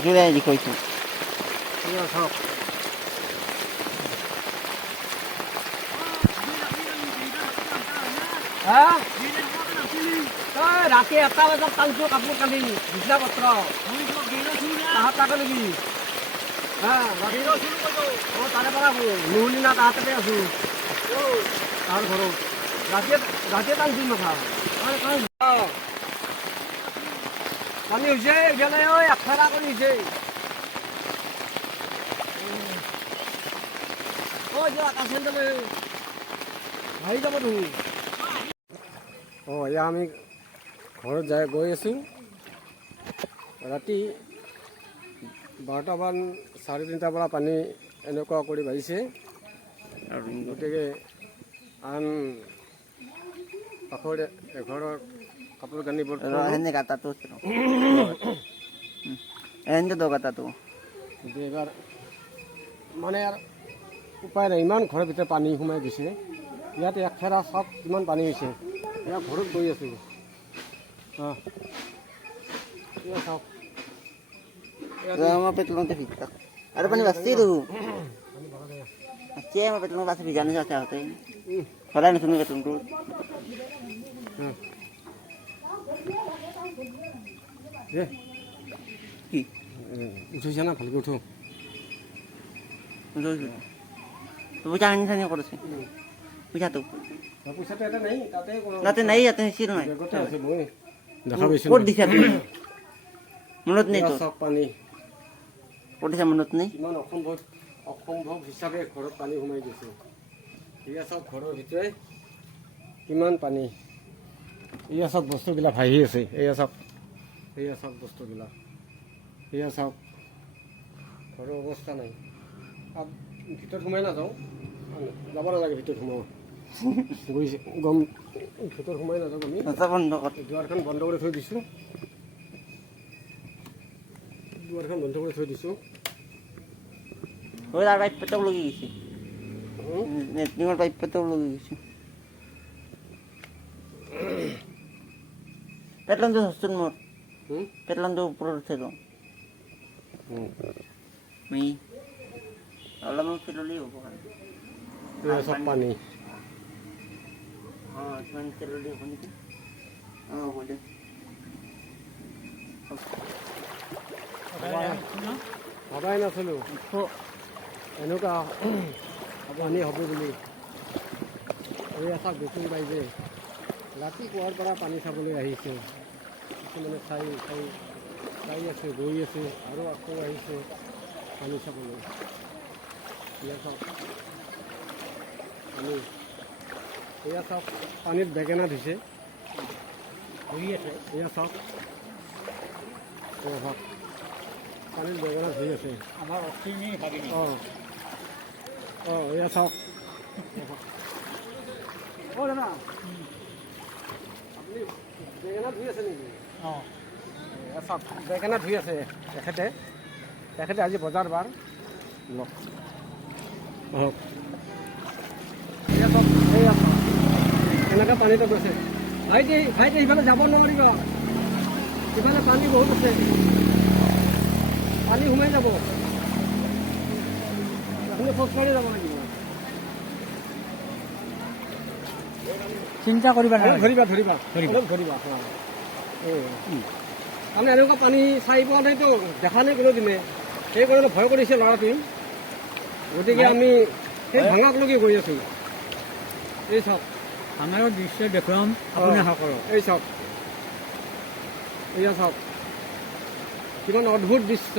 Usulnya di koitu. Iya, sok. Hah? राखी आता मतलब तांसो कापूर काढली दुसरा पत्र ताहात टाका लगी हां ओ तारे बरा नुनी ना ताहातते असू तार घरो राखी तांसो मखा पानी হৈছে গেলে ওই আখৰা কৰি হৈছে ও যে আকাশেন তলে ভাই যাব তুমি ও ইয়া আমি ঘৰত যাই গৈ আছোঁ ৰাতি 12টামান 3:30টাৰ পৰা পানী এনেকুৱা কৰি বাঢ়িছে আৰু গতিকে আন কাষৰ এঘৰৰ কাপোৰ কানিবোৰ Ini kata tuh. Ini tuh kata tuh. এবাৰ মানে উপায় নাই ইমান ঘৰৰ ভিতৰত পানী সোমাই গৈছে ইয়াত একেৰা চব কিমান পানী হৈছে ইয়াত ঘৰত গৈ আছোঁ Sama petlong tuh kita. Ada panik pasti tuh. Aceh sama petlong pasti bijannya saja tuh. Kalau ini semua petlong tuh. 예. 우ঠু잖아 ভালকৈ উঠো পইচা আনি চানি কৰিছে পইচাটো পইচাটো এটা নাই তাতে তাতে নাই ইয়াতে চিৰ নাই দেখা পাইছো ক'ত দিছা তুমি মনত নাই তো সব পানী ক'ত দিছা মনত নাই ইমান অসম্ভৱ হিচাপে ঘৰত পানী সোমাই গৈছে এয়া সব ঘৰৰ ভিতৰে কিমান পানী এয়া সব বস্তুবিলাক ভাহি আছে এয়া সব বস্তুবিলাক এয়া সব ঘৰৰ অৱস্থা নাই ভিতৰত সোমাই নাযাওঁ যাব নালাগে ভিতৰত সোমাওঁ গৈছে গম ভিতৰত সোমাই নাযাওঁ আমি দুৱাৰখন বন্ধ কৰি থৈ দিছোঁ ওই আৰ পাইপ পেটক লাগি গেছে নেটনিংৰ পাইপ পেটক লাগি গেছে পেটলন তো হস্তুন মোর পেটলন তো উপরে উঠে তো মি অলপমান পেটলি হ'ব সব পানী কিমান পেটলি হ'ব নেকি হ'ব দে ভবাই নাছিলোঁ এনেকুৱা পানী হ'ব বুলি এই এচাক বেছি পাইছে ৰাতিপুৱাৰ পৰা পানী চাবলৈ আহিছে কিছুমানে চাই আছে গৈ আছে আৰু আকৌ আহিছে পানী চাবলৈ এয়া চাওক পানী এয়া চাওক পানীত বেঙেনা ধুইছে ধুই আছে এয়া চাওক চাওক পানীত বেঙেনা ধুই আছে আমাৰ অচিনি ভাগিনি এয়া চাওক দাদা আপুনি বেঙেনা ধুই আছে নেকি চাওক বেঙেনা ধুই আছে তেখেতে আজি বজাৰ বাৰ লওক এয়া চাওক এয়া চাওক এনেকৈ পানীটো গৈছে ভাইটি সিফালে যাব নোৱাৰিব সিফালে পানী বহুত আছে পানী সোমাই যাব আপুনি খোজকাঢ়ি যাব লাগিব চিন্তা কৰিবা ধৰিবা মানে এনেকুৱা পানী চাই পোৱা নাইতো দেখা নাই কোনোদিনে সেইকাৰণে ভয় কৰিছে ল'ৰাটোৱে গতিকে আমি সেই ভাঙাক লগি গৈ আছোঁ এই চাওক আমাৰ দৃশ্য দেখুৱাম আপুনি আশা কৰক এই চাওক এয়া চাওক কিমান অদ্ভুত দৃশ্য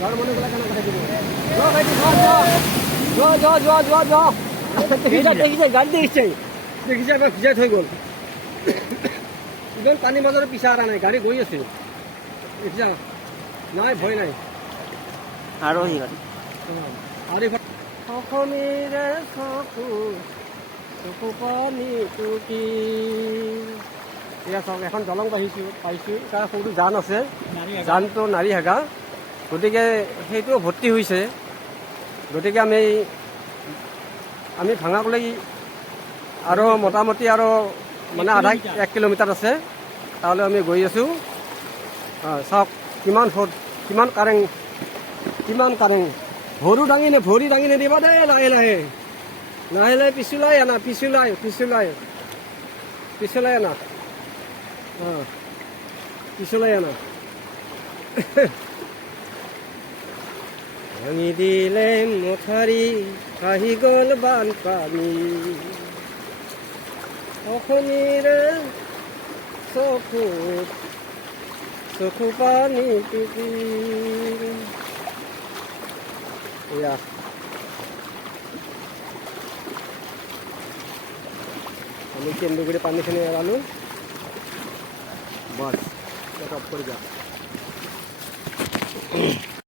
গাঁৱৰ মানুহবিলাক কেনেকৈ থাকিব যোৱা দেখিছে গাড়ী দেখিছে ভিজাই থৈ গ'ল ইমান পানীৰ মাজত পিছা এৰা নাই গাড়ী গৈ আছে দেখিছা নাই ভয় নাই আৰু অসমীৰে চকু পানী টুকি এয়া চাওক এখন দলং পাইছোঁ তাৰ সৰু জান আছে জানটো নাৰী হাগা গতিকে সেইটো ভৰ্তি হৈছে গতিকে আমি ভাঙাকলৈ আৰু মোটামুটি আৰু মানে আধা 1 কিলোমিটাৰ আছে তালৈ আমি গৈ আছোঁ চাওক কিমান ফুট কিমান কাৰেং ভৰি দাঙি নিদিবা দেই লাহে লাহে পিছুলাই আনা পিছুলাই আনা পিছুলাই আনা ভাঙি দিলে মথাৰি আহি গ'ল বানপানী অখনিৰে চকু পানী টুপি এয়া আমি কেন্দুগুৰি পানীখিনি এৰালোঁ বাছ অফ কৰি দিয়া